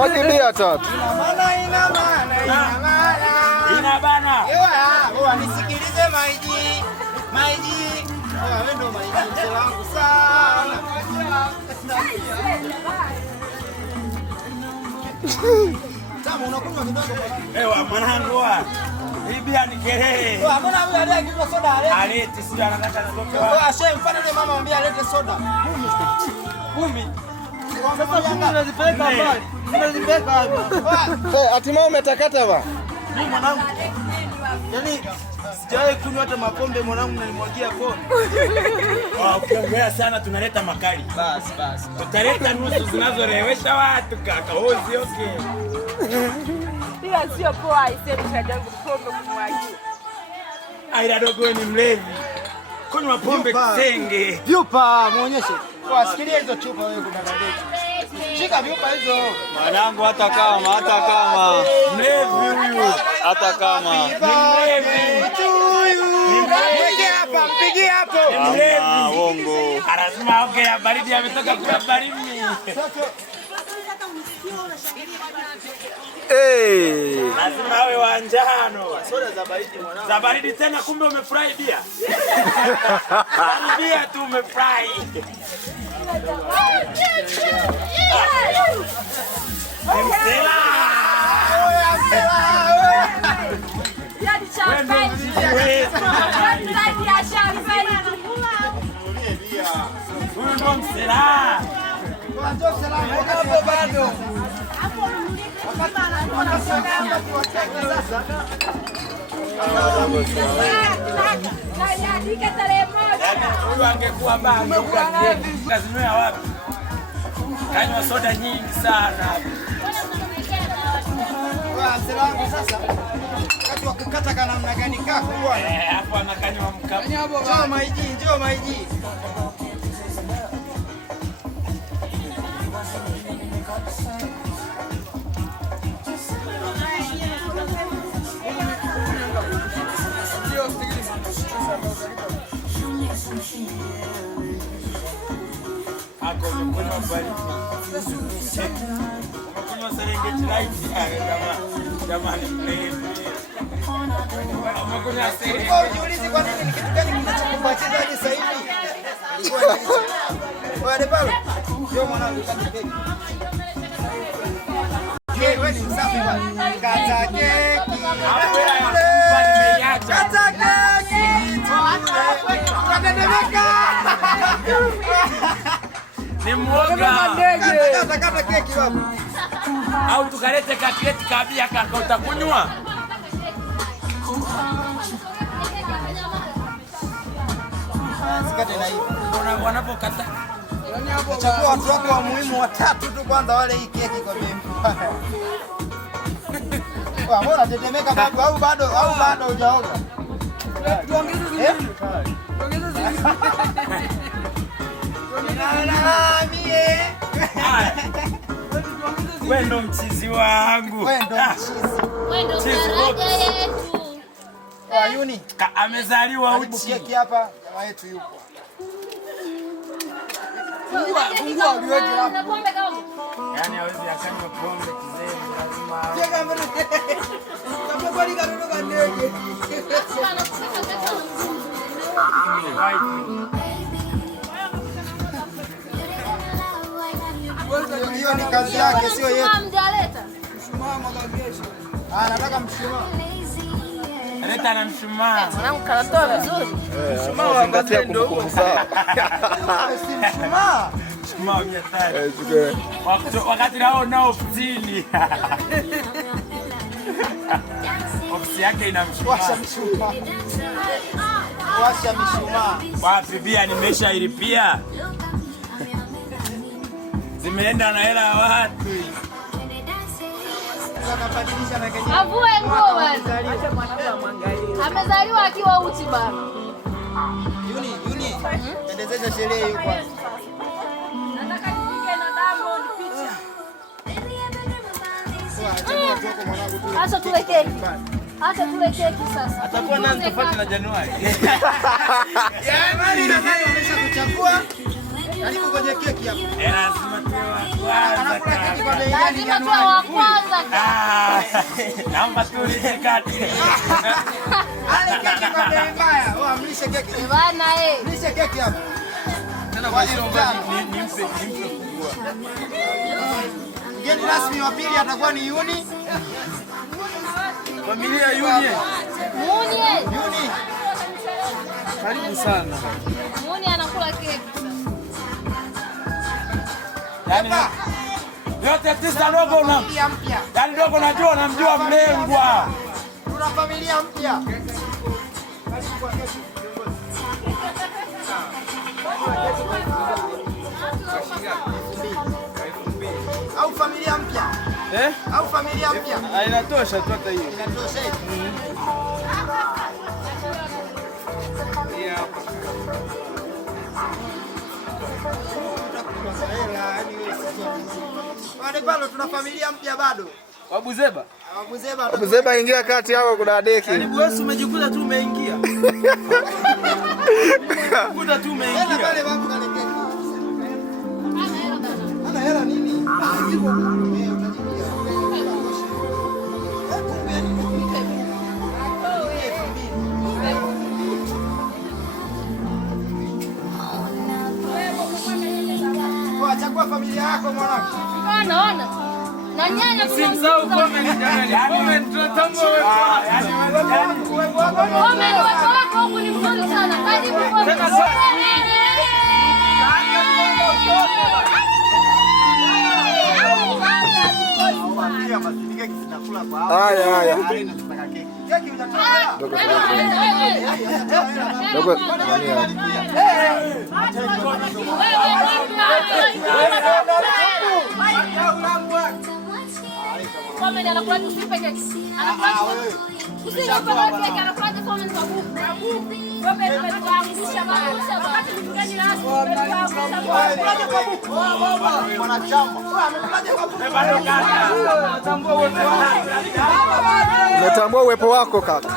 Wajibia tatu. Ina bana. Nisikilize maiji. Maiji. Wewe ndo maiji mselangu sana. Tamu unakunywa kidogo bwana. Ewa mwanangu wa. Hii bia ni kelele. Mbona huyu aliyekunywa soda alete? Alete sio anataka nitoke wapi? Kwa shehe mfano yule mama mwambie alete soda. 10. Sasa unazipeleka mbali. Unazipeleka wapi? Hatimaye umetakata ba. Mimi mwanangu. Yaani sijawahi kunywa hata mapombe mwanangu nalimwagia pombe. Ukiongea sana tunaleta makali. Basi. Tutaleta nusu zinazorewesha watu kaka. Ozi okay. Hiyo sio poa isemi shajangu pombe kumwagia. Aida dogo ni mlevi. Kunywa pombe kisenge. Vyupa muonyeshe. Kwa sikilia hizo chupa wewe kudadadeki. Shika vyupa hizo. Mwanangu hata kama Mlevi huyu. hata kama Mpigie hapo. uongo. Lazima ongea baridi ametoka kula baridi. Lazima awe wa njano. Soda za baridi mwanangu. Za baridi tena kumbe umefurahi bia. Bia tu umefurahi. Yaani champagne. Yaani ya champagne. Huyu ndo msela. Hapo bado. Huyu angekuwa bado kazinywea wapi? Kanywa soda nyingi sana. Selangu sasa. Wakati wa kukata kana namna gani kako bwana? Hapo anakanywa mkapo. Njoo maiji. Ako umekunywa baridi. Umekunywa Serengeti Light. Jamani mlevi. Umekunywa Serengeti. Ujiulize kwa nini ni kitu gani kinachokupatia hadi sasa hivi? Wale pale. Ndio mwanangu kati keki. Wewe ni msafi bwana. Kata keki. Kata keki. Unadedemeka. Ni mwoga. Kata keki wapi? Au tukalete kaketi kabia kaka utakunywa? Sikate na hivi. Wanapokata. Chagua watu wako wa muhimu watatu tu kwanza wale hii keki kwa bei. Wewe unatetemeka babu au bado hujaoga? Tuongeze zingine. Tuongeze zingine. Wewe ndo mchizi wangu. Wewe ndo mchizi. Faraja yetu. Yuni amezaliwa uchi. Keki hapa jamaa yetu yupo. Fungua uliweke hapo. Yaani hawezi akanywa pombe kizee lazima. Cheka mbele. Kama kwani karoga ndege. Hiyo ni kazi yake sio yetu. Mshumaa magagesho. Anataka mshumaa. Leta na mshumaa. Mwanangu kanatoa vizuri. Mshumaa wa matendo. Mshumaa. Mshumaa umetaya. Wakati nao ofisini. Ofisi yake ina mshumaa. Washa mshumaa. Washa mshumaa. Wapi bia nimeshailipia. Zimeenda na hela ya watu. Avue nguo bwana. Acha mwanangu amwangalie. Amezaliwa akiwa uchi bana. Yuni. Endezesha sherehe hiyo kwanza. Nataka nipige na Diamond picha. Acha tuweke keki. Acha tule keki sasa. Atakuwa nani tofauti na Januari? Yaani nadhani wameshakuchagua. Karibu kwenye keki hapa. Lazima tuwe wa kwanza. Lazima tuwe wa kwanza. Naomba tule kati. Ale keki kwa bei mbaya. Oh, mlishe keki. Bana Mlishe keki hapa. Tena kwa hiyo nimpe kubwa. Mgeni rasmi wa pili atakuwa ni Yuni. Familia Yuni. Yuni. Karibu sana. Muni anakula keki. Yaani yote tisa dogo na mpya. yaani dogo najua namjua mlengwa. Tuna familia mpya. Au familia mpya? Au familia mpya? Inatosha tu hata hiyo. Inatosha. Wale bado tuna familia mpya bado. Wabuzeba. Wabuzeba ingia kati yako kuna deki. Karibu wewe umejikuta tu umeingia. Kuta tu umeingia. Nenda pale wangu kale keki. Ana hela nini? Zipo wewe utajibia. Chagua familia yako mwanangu. Ona. Na nyanya Simsahau comment jamani. Comment tunatambua wewe. Comment wako huku ni mzuri sana. Karibu kwa. Haya. Dogo. Comment anakula tusipe keki. Anakula keki anakula comment kwa buku. Comment tunaangusha bana. Wakati mfungaji na watu tunakulaje kwa buku. Mwanachama. Amekulaje kwa buku. Tumetambua uwepo wako kaka.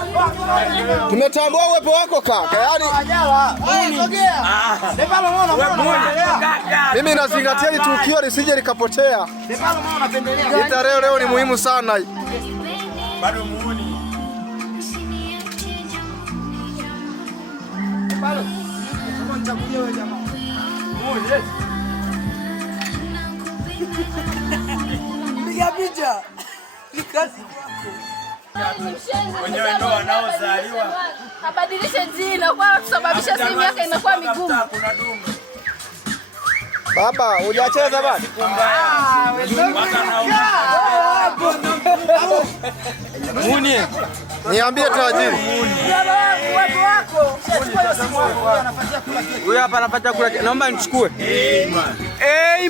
Tumetambua uwepo wako kaka. Yaani sogea. Debalo mbona mimi nazingatia hili tukio lisije likapotea. Debalo mbona unapendelea? Tarehe leo ni muhimu sana. Bado muuni. Debalo. Kama nichagulie wewe jamaa. Muuni. Piga picha. Ni kazi yako. Wenyewe ndio wanaozaliwa. Abadilishe jina kwa kusababisha simu yake inakuwa migumu. Baba, hujacheza bado? Muuni. Niambie tajiri. Huyu hapa anapata kula. Naomba nichukue.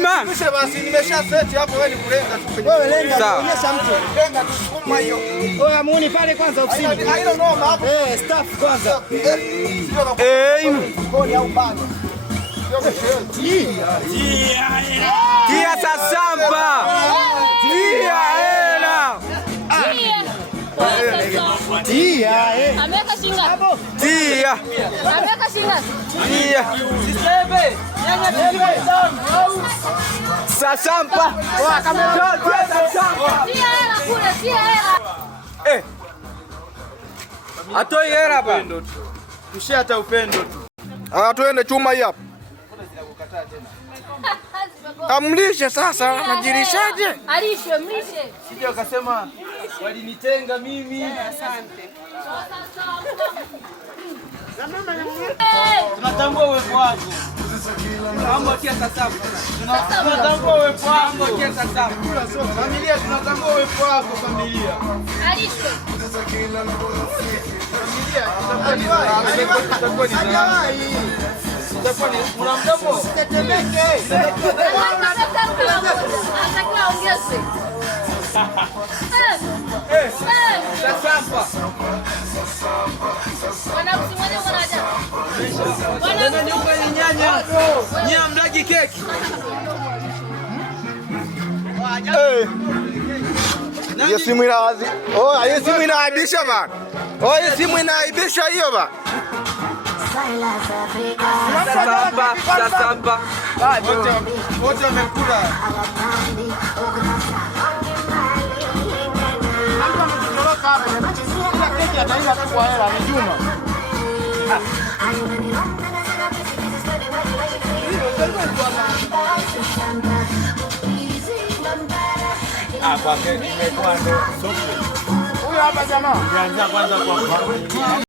Man. Kisha basi nimesha set hapo wewe ni kulenga tu. Wewe lenga, Sawa. onyesha mtu. Lenga tusukuma hiyo. Oya muuni pale kwanza ofisini. Hayo noma hapo. Staff kwanza. Bodi au bana. Tia Sasampa. Tia hela. Ameweka shinga. Tia. Ameweka shinga. Tia. Sisebe. Sasampa. Tia hela kule, tia hela. Atoi hela hapa. Tushia hata upendo tu. Tuende chuma hii hapa. Amlishe sasa, najirishaje? Alishwe, mlishe. Sije wakasema walinitenga mimi. Asante. Tunatambua uwepo wako. Naomba kia sasa. Tunatambua uwepo wako. Kia sasa. Familia tunatambua uwepo wako familia. Alishwe. Una mdomo? Anatakiwa aongeze. Sasampa. Wanakusimamia wanaja. Nenda nyumba ni nyanya. Nyanya mdaji keki. Hiyo simu inawazi. Oh, hiyo simu inaaibisha bana. Oh, hiyo simu inaaibisha hiyo bana. Sasa hapa. Wote wamekula. Mtu ametoroka hapa. Kila keki ataenda kwa hela ni Juma. Kwa keki imekuwa ndo soko. Huyu hapa jamaa. Nianza kwanza kwa